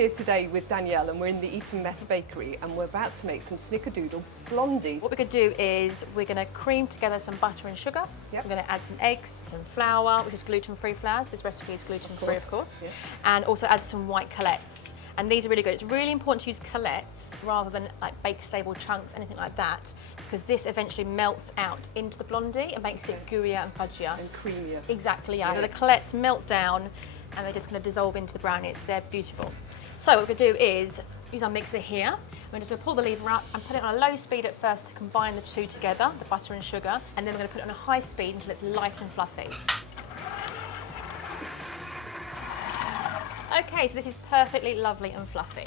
here today with Danielle and we're in the Eaton Mess Bakery and we're about to make some Snickerdoodle Blondies. What we're going to do is we're going to cream together some butter and sugar. Yep. We're going to add some eggs, some flour, which is gluten-free flour. So this recipe is gluten-free, of course. Yeah. And also add some white colettes. And these are really good. It's really important to use colettes rather than like bake stable chunks, anything like that, because this eventually melts out into the blondie and makes it gooier and fudgier. And creamier. Exactly, yeah. So the colettes melt down and they're just going to dissolve into the brownie. They're beautiful. So what we're going to do is use our mixer here. We're just going to pull the lever up and put it on a low speed at first to combine the two together, the butter and sugar, and then we're going to put it on a high speed until it's light and fluffy. Okay, so this is perfectly lovely and fluffy.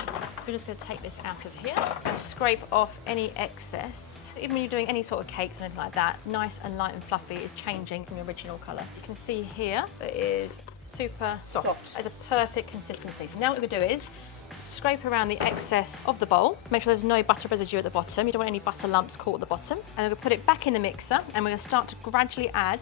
We're just going to take this out of here and scrape off any excess. Even when you're doing any sort of cakes or anything like that, nice and light and fluffy is changing from the original colour. You can see here that it is super soft. It's a perfect consistency. So now what we're going to do is scrape around the excess of the bowl. Make sure there's no butter residue at the bottom. You don't want any butter lumps caught at the bottom. And we're going to put it back in the mixer and we're going to start to gradually add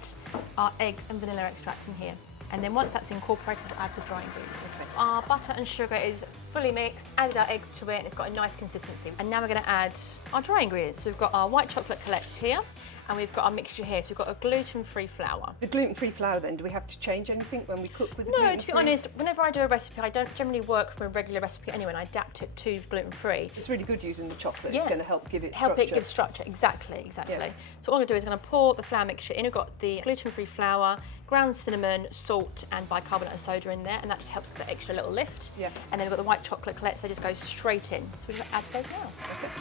our eggs and vanilla extract in here. And then once that's incorporated, we'll add the dry ingredients. Our butter and sugar is fully mixed, added our eggs to it, and it's got a nice consistency. And now we're going to add our dry ingredients. So we've got our white chocolate colettes here, and we've got our mixture here. So we've got a gluten-free flour. The gluten-free flour then, do we have to change anything when we cook with the No, to be honest, whenever I do a recipe, I don't generally work from a regular recipe anyway, and I adapt it to gluten-free. It's really good using the chocolate. Yeah. It's going to help give it Help structure. it give structure, exactly. Yeah. So all I'm going to do is going to pour the flour mixture in. We've got the gluten-free flour, ground cinnamon, salt and bicarbonate of soda in there, and that just helps give that extra little lift. Yeah. And then we've got the white chocolate colettes, they just go straight in. So we're going to add those now. Okay.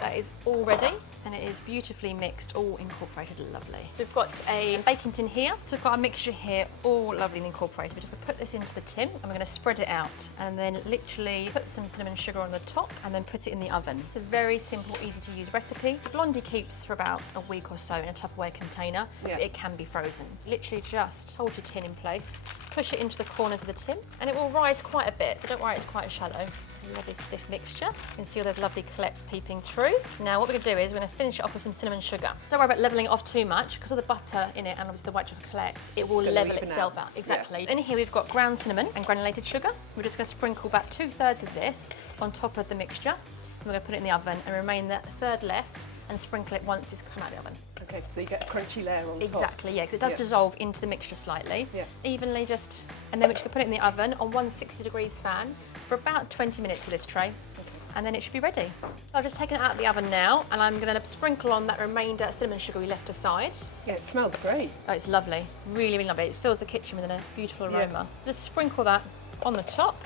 That is all ready and it is beautifully mixed, all incorporated lovely. So we've got a baking tin here. So we've got our mixture here, all lovely and incorporated. We're just going to put this into the tin and we're going to spread it out and then literally put some cinnamon sugar on the top and then put it in the oven. It's a very simple, easy to use recipe. The Blondie keeps for about a week or so in a Tupperware container. Yeah. But it can be frozen. Literally just hold your tin in place, push it into the corners of the tin and it will rise quite a bit. So don't worry, it's quite shallow. Lovely stiff mixture. You can see all those lovely colettes peeping through. Now what we're going to do is we're going to finish it off with some cinnamon sugar. Don't worry about levelling it off too much because of the butter in it and obviously the white chocolate colettes, it will level itself out. Exactly. Yeah. In here we've got ground cinnamon and granulated sugar. We're just going to sprinkle about 2/3 of this on top of the mixture. And we're going to put it in the oven and remain the third left and sprinkle it once it's come out of the oven. Okay, so you get a crunchy layer on top. Exactly, yeah, because it does dissolve into the mixture slightly. Yeah. Evenly just, and then we can put it in the oven on 160 degrees fan for about 20 minutes for this tray. Okay. And then it should be ready. I've just taken it out of the oven now and I'm going to sprinkle on that remainder cinnamon sugar we left aside. Yeah, it smells great. Oh, it's lovely, really, really lovely. It fills the kitchen with a beautiful aroma. Just sprinkle that on the top.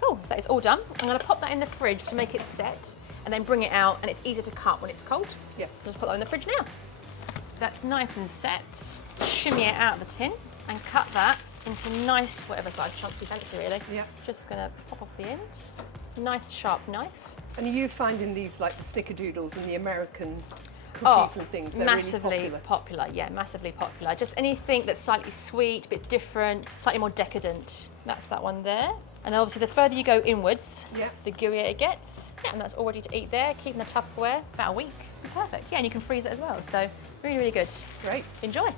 Cool, so that is all done. I'm going to pop that in the fridge to make it set and then bring it out and it's easier to cut when it's cold. Yeah. Just put that in the fridge now. That's nice and set. Shimmy it out of the tin and cut that into nice, whatever size chunks you fancy really. Yeah. Just gonna pop off the end. Nice sharp knife. And are you finding these like the Snickerdoodles and the American cookies and things? They're massively really popular. Yeah, massively popular. Just anything that's slightly sweet, a bit different, slightly more decadent. That's that one there. And then obviously the further you go inwards, the gooier it gets. Yeah, and that's all ready to eat there. Keep in the Tupperware about a week. Perfect. Yeah, and you can freeze it as well. So really, really good. Great. Enjoy.